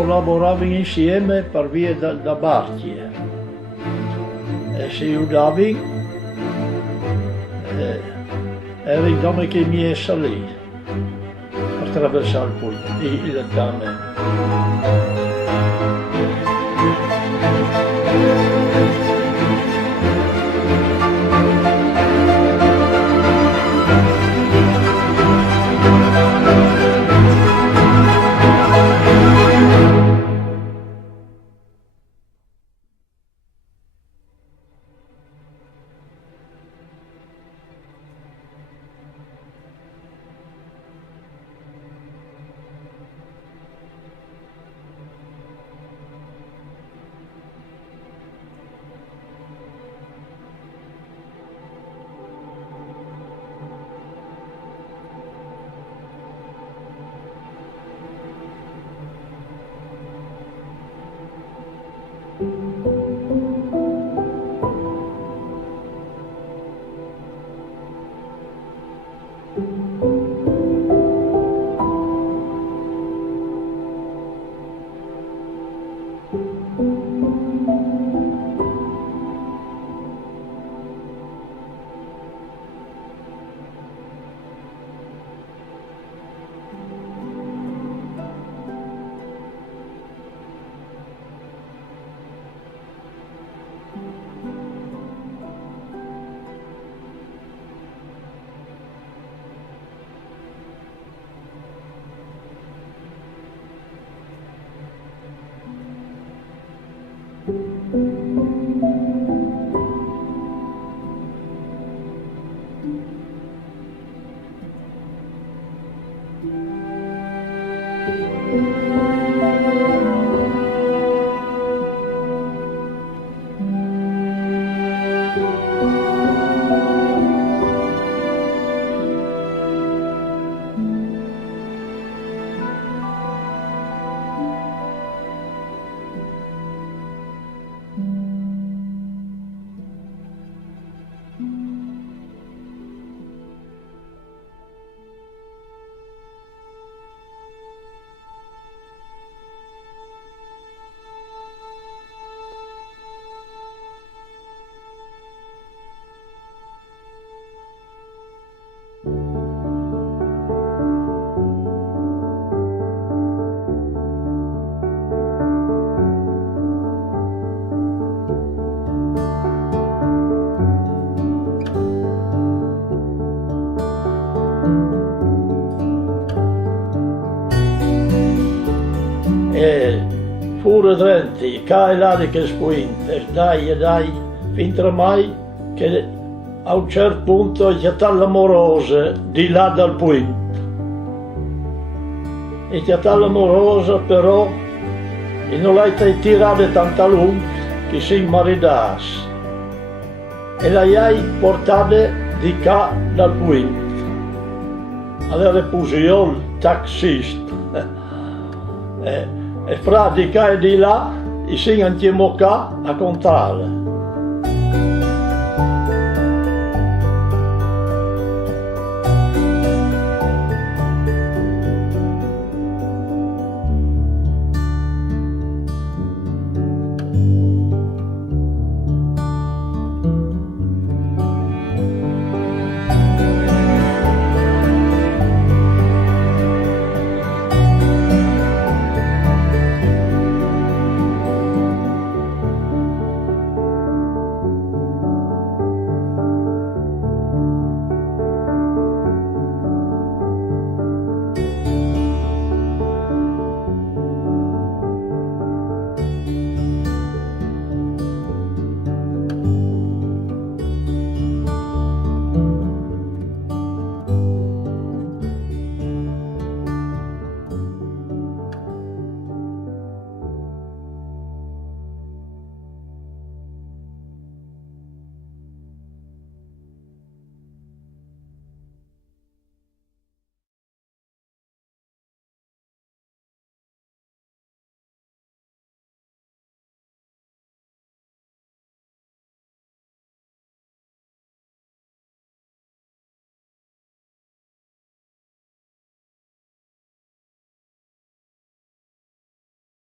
collaboravano insieme per via da barche e si aiutavano era il nome che mi è salito per attraversare il ponte, il Tame. Fuori dentro, che là che spuinte, dai, finché mai che a un certo punto c'è l'amorosa di là dal punto. E c'è l'amorosa però e non l'hai tirata tanto a lungo che si maridasse. E la hai portata di qua dal punto. Allora pusiò il taxista. E fra di qua e di là, i si andiamo qua a contare.